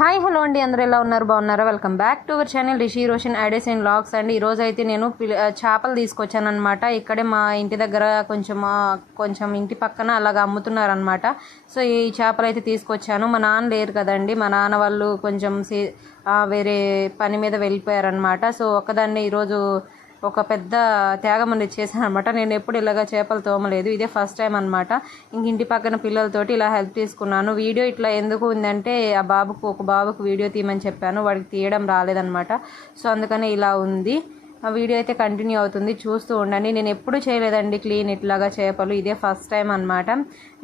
Hi hello అండి, అందరూ ఎలా ఉన్నారు? బాగున్నారా? Welcome back to our channel Rishi Roshan ideas and vlogs అండి. ఈరోజు అయితే నేను చేపలు తీసుకొచ్చాను అనమాట. ఇక్కడే మా ఇంటి దగ్గర కొంచెం ఇంటి పక్కన అలాగ అమ్ముతున్నారనమాట. సో ఈ చేపలు అయితే తీసుకొచ్చాను. మా నాన్న లేరు కదండి, మా నాన్న వాళ్ళు కొంచెం వేరే పని మీద వెళ్ళిపోయారనమాట. సో ఒక్కదాన్ని ఈరోజు ఒక పెద్ద త్యాగం అనేది చేశాను అనమాట. నేను ఎప్పుడు ఇలాగ చేపలు తోమలేదు, ఇదే ఫస్ట్ టైం అనమాట. ఇంటి పక్కన పిల్లలతోటి ఇలా హెల్ప్ తీసుకున్నాను. వీడియో ఇట్లా ఎందుకు ఉందంటే ఒక బాబుకు వీడియో తీయమని చెప్పాను, వాడికి తీయడం రాలేదనమాట. సో అందుకని ఇలా ఉంది. ఆ వీడియో అయితే కంటిన్యూ అవుతుంది, చూస్తూ ఉండండి. నేను ఎప్పుడు చేయలేదండి క్లీన్ ఇట్లాగా చేపలు, ఇదే ఫస్ట్ టైం అనమాట.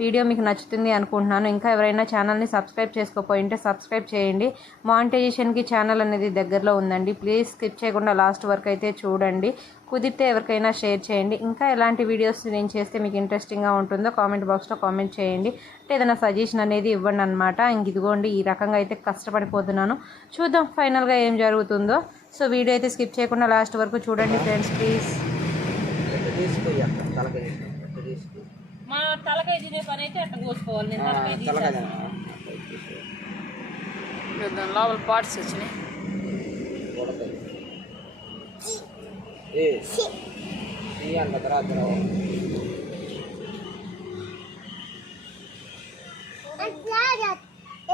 వీడియో మీకు నచ్చుతుంది అనుకుంటున్నాను. ఇంకా ఎవరైనా ఛానల్ని సబ్స్క్రైబ్ చేసుకోకపోయింటే సబ్స్క్రైబ్ చేయండి. మానిటైజేషన్కి ఛానల్ అనేది దగ్గరలో ఉందండి. ప్లీజ్ స్కిప్ చేయకుండా లాస్ట్ వరకు అయితే చూడండి. కుదిరితే ఎవరికైనా షేర్ చేయండి. ఇంకా ఎలాంటి వీడియోస్ నేను చేస్తే మీకు ఇంట్రెస్టింగ్గా ఉంటుందో కామెంట్ బాక్స్లో కామెంట్ చేయండి. అంటే ఏదైనా సజెషన్ అనేది ఇవ్వండి అనమాట. ఇంక ఇదిగోండి, ఈ రకంగా అయితే కష్టపడిపోతున్నాను. చూద్దాం ఫైనల్గా ఏం జరుగుతుందో. సో వీడియో అయితే స్కిప్ చేయకుండా లాస్ట్ వరకు చూడండి ఫ్రెండ్స్, ప్లీజ్. మా తలకాయ తినే పని అయితే అట్లా కోసుకోవాలి. నేను తలకాయ దాని లోపల పార్ట్స్ వచ్చినాయి.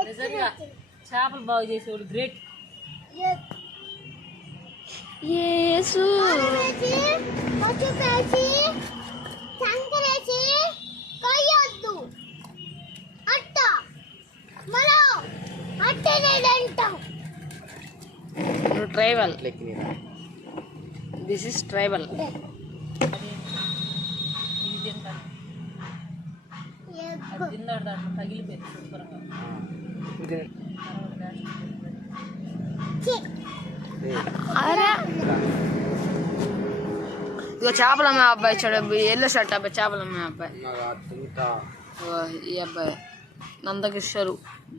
నిజంగా చేపలు బాగు చేసేవాడు great. Yesu tribal, this is tribal. అది తిన్నాడు, దాంట్లో తగిలిపోయింది శుభ్రంగా. ఇక చేపలు అమ్మే అబ్బాయి చూడ, ఎల్లో షర్ట్ అబ్బాయి చేపలు అమ్మే అబ్బాయి. ఈ అబ్బాయి నందకిషోరు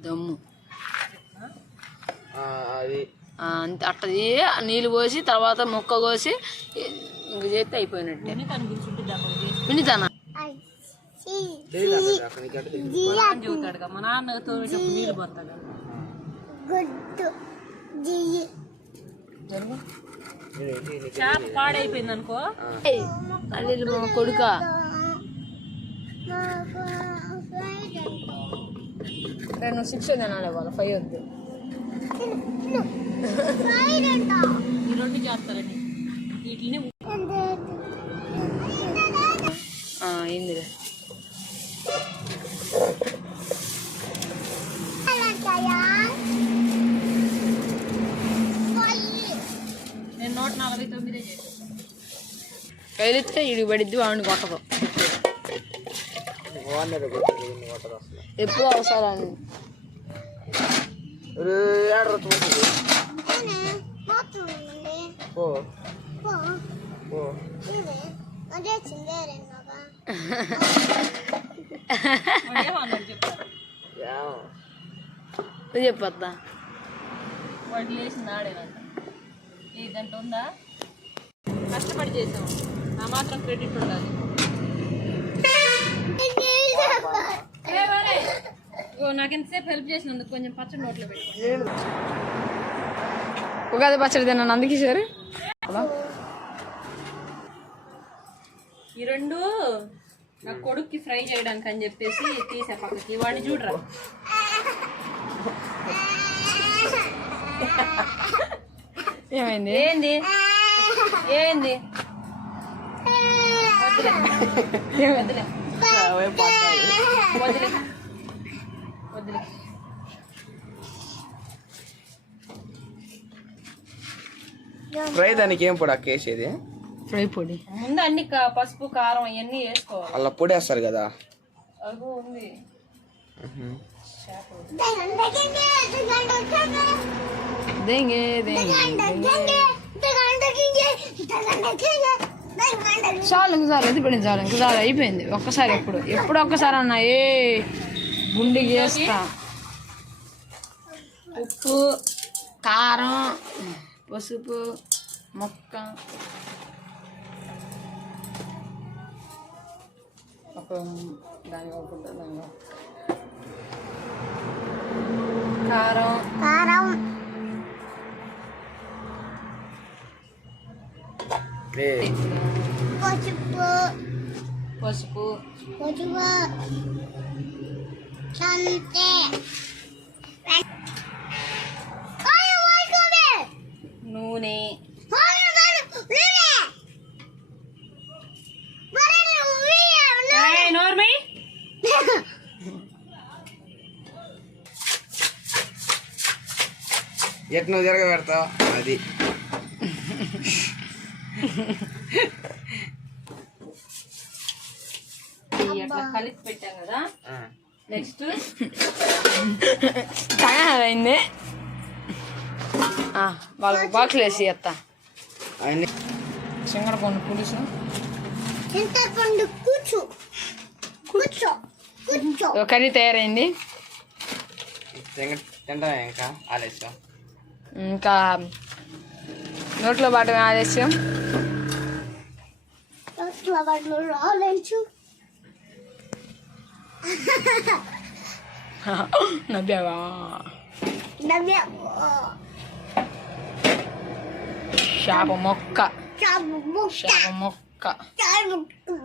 దమ్ము అంతే. అట్టది నీళ్ళు పోసి తర్వాత ముక్క కోసి ఇంక చేస్తే అయిపోయినట్టే. వినితానా చూతాడు, మా నాన్నతో నీళ్ళు పోతాడు. చేప పాడైపోయింది అనుకో, అల్లి మా కొడుక. నువ్వు 6 తినాలి, వాళ్ళ 5 వద్దు. ఈ 2 చేస్తారండి వీటిని. అయింది నేను 149 చేసేసాను. కదిలిస్తే ఇడికి పడిద్ది, వాడిని కొట్టదు. ఎప్పుడు అవసరాన్ని చెప్పొద్దా? వాడు లేచింది ఆడేనంట. ఈ దాంట్లో ఉందా, కష్టపడి చేసాం, ఆ మాత్రం క్రెడిట్ ఉండాలి. నాకు ఎంతసేపు హెల్ప్ చేసినందుకు కొంచెం పచ్చడి నోట్లో పెట్టుకోండి. ఉగాది పచ్చడి తిన్నాను అందుకే సార్. ఈ 2 నా కొడుక్కి ఫ్రై చేయడానికి అని చెప్పేసి తీసా పక్కకి. వాడిని చూడరా, ఏమైంది? ఏంది ఏంది? వద్దులే వద్దులే వద్దులే. ఫ్రై దానికి ఏం పొడి అక్కేసేది? ఫ్రై పొడి ముందు అన్ని పసుపు కారం అవన్నీ వేసుకోవాలి. అలా పొడి వేస్తారు కదా. అగో ఉంది. చాలు ఇంక చాలు, ఎది పడింది చాలు, ఇంక చాలు అయిపోయింది. ఒక్కసారి ఎప్పుడు ఒక్కసారి అన్నా ఏ గుండె చేస్తా. ఉప్పు కారం పసుపు మొక్క ఒక దాని కారం పసుపు పసుపు పసుపు సంతే నూనె నోర్మి ఎట్ నువ్వు తిరగ పెడతావు అది అట్లా కలిపి పెట్టాం కదా. నెక్స్ట్ అయింది వాళ్ళకి బాక్స్ వేసి ఎత్తా అన్ని చింగడపండు పులుసు చింతపండు కూర్చో కూర్చో కూర్చో కర్రీ తయారైంది. తింటా ఇంకా ఆలస్యం. ఇంకా నోట్లో బాటమే ఆలస్యం. రాలేంచు నవ్వావా నవ్య చేప మొక్క చాబు చేప మొక్క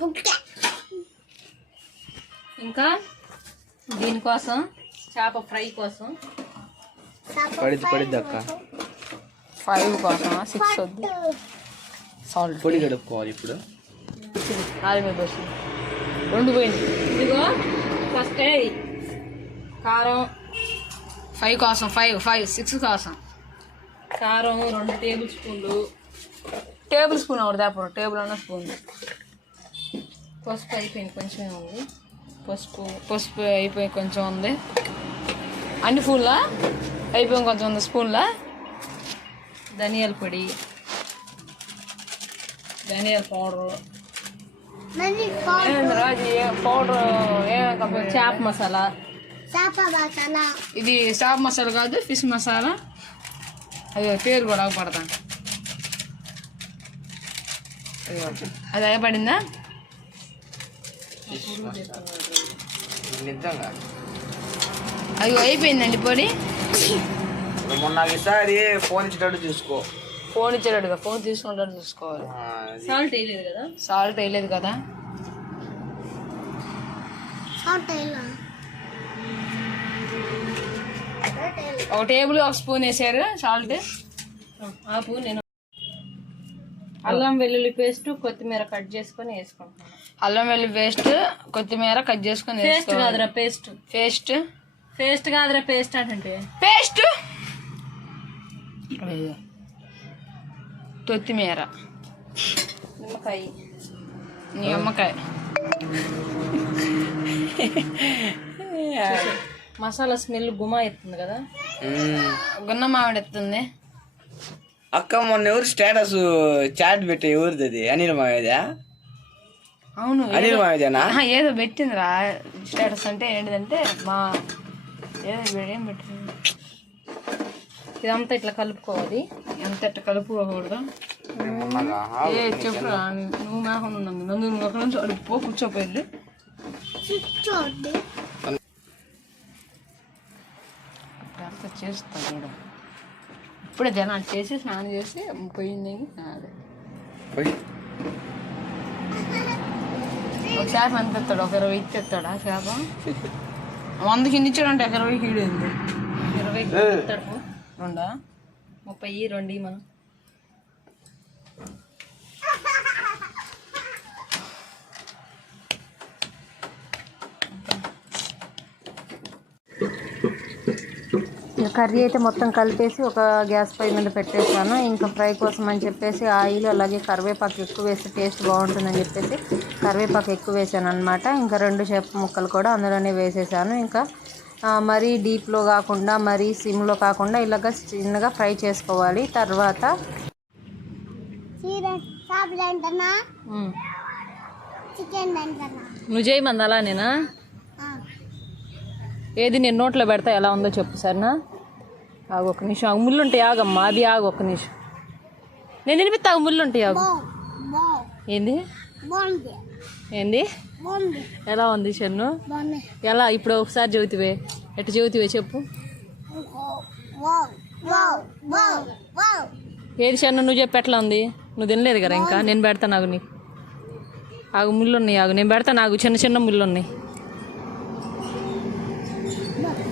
బుక్క ఇంకా దీనికోసం చేప ఫ్రై కోసం పడిద్ది అక్క. 5 కోసం 6 వద్దు. సాల్ట్ పొడి కడుక్కోవాలి ఇప్పుడు. ఆలిమే బస్సు 2 పోయింది. ఇదిగో ఫస్ట్ కారం 5 కోసం 5 6 కోసం కారం 2 టేబుల్ స్పూన్లు, టేబుల్ స్పూన్ ఒకటి దాపడు టేబుల్ అన్న స్పూన్. పసుపు అయిపోయింది కొంచెమే ఉంది. పసుపు అయిపోయి కొంచెం ఉంది. అన్ని స్పూన్లా అయిపోయి కొంచెం ఉంది స్పూన్లా. ధనియాల పొడి, ధనియాల పౌడరు, పౌడర్ చేప మసాలా, చేప మసాలా ఇది చేప మసాలా కాదు ఫిష్ మసాలా. అది పేరు కూడా పడతా. అది అయ్యపడిందా? నిజంగా అది అయిపోయిందండి పొడి. మొన్న ఈసారి ఫోన్ ఇచ్చేటట్టు చూసుకో. ఫోన్ ఇచ్చేటట్టుగా ఫోన్ తీసుకుంటాడు చూసుకోవాలి. సాల్ట్ వేయలేదు కదా. సాల్ట్ వేయలేదు కదా. ఒక టేబుల్ 1 స్పూన్ వేసారు సాల్ట్. ఆపు నేను అల్లం వెల్లుల్లి పేస్ట్, కొత్తిమీర కట్ చేసుకొని వేసుకుంటాను. అల్లం వెల్లుల్లి పేస్ట్, కొత్తిమీర కట్ చేసుకొని పేస్ట్ కాదురా పేస్ట్, పేస్ట్ పేస్ట్ కాదురా పేస్ట్ అంటే పేస్ట్ కొత్తిమీర, నిమ్మకాయ, నిమ్మకాయ, మసాలా స్మెల్ గుమా ఎత్తుంది కదా. గున్న మామిడి ఎత్తుంది. అక్క మొన్న ఎవరు స్టేటస్ చాట్ పెట్టే ఎవరిది అది? అనిల్ మావేదా? అవును అనిల్ మావేదేనా? ఏదో పెట్టిందిరా స్టేటస్. అంటే ఏంటిదంటే మా ఏం పెట్టింది. ఇదంతా ఇట్లా కలుపుకోవాలి. ఎంత ఎట్ట కలుపుకోకూడదు. ఏ చెప్పురా నువ్వు మేకుండా ఉన్నాను. నువ్వు అక్కడ నుంచి అడుపు కూర్చోపోయింది. అంతా చేస్తా చూడ. ఇప్పుడే జనాలు చేసి స్నానం చేసి పోయింది. అదే ఒక చేప ఎంత ఎత్తాడు? ఒక 20 ఇచ్చేస్తాడా చేప? 100 కింద ఇచ్చాడంటే 20 కీడింది. 20 ఇస్తాడు. 2 30 2 మనం కర్రీ అయితే మొత్తం కలిపేసి ఒక గ్యాస్ పొయ్యి మీద పెట్టేసాను. ఇంకా ఫ్రై కోసం అని చెప్పేసి ఆయిల్ అలాగే కరివేపాకు ఎక్కువ వేస్తే టేస్ట్ బాగుంటుందని చెప్పేసి కరివేపాకు ఎక్కువ వేసాను అనమాట. ఇంకా 2 చేప ముక్కలు కూడా అందులోనే వేసేసాను. ఇంకా మరీ డీప్లో కాకుండా మరీ సిమ్లో కాకుండా ఇలాగ చిన్నగా ఫ్రై చేసుకోవాలి. తర్వాత నువ్వు చేయమంది అలా నేనా? ఏది నేను నోట్లో పెడతా ఎలా ఉందో చెప్పు సరేనా? ఆగు ఒక నిమిషం. ఆగు, ముళ్ళు ఉంటాయి ఆగమ్మా. అది ఆగు ఒక నిమిషం. నేను వినిపిస్తా. ముళ్ళు ఉంటాయి ఆగు. ఏంది ఏంది ఎలా ఉంది షన్ను? ఎలా ఇప్పుడు ఒకసారి చెబుతివే. ఎట్టు చెబుతివే చెప్పు. ఏది షన్ను నువ్వు చెప్పు ఎట్లా ఉంది? నువ్వు తినలేదు కదా ఇంకా. నేను పెడతాను ఆగు నీకు. ఆగు, ముళ్ళు ఉన్నాయి. ఆగు, నేను పెడతాను. ఆగు, చిన్న చిన్న ముళ్ళు ఉన్నాయి.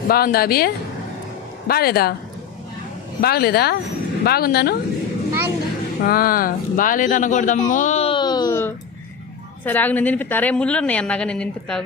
బాగుందా అవి? బాగాలేదా? బాగలేదా? బాగుందాను? బాగాలేదు అనకూడదమ్మో. సరే ఆగు, నేను తినిపిస్తా. అరే ముళ్ళు ఉన్నాయి అన్నాగా, నేను తినిపిస్తావు.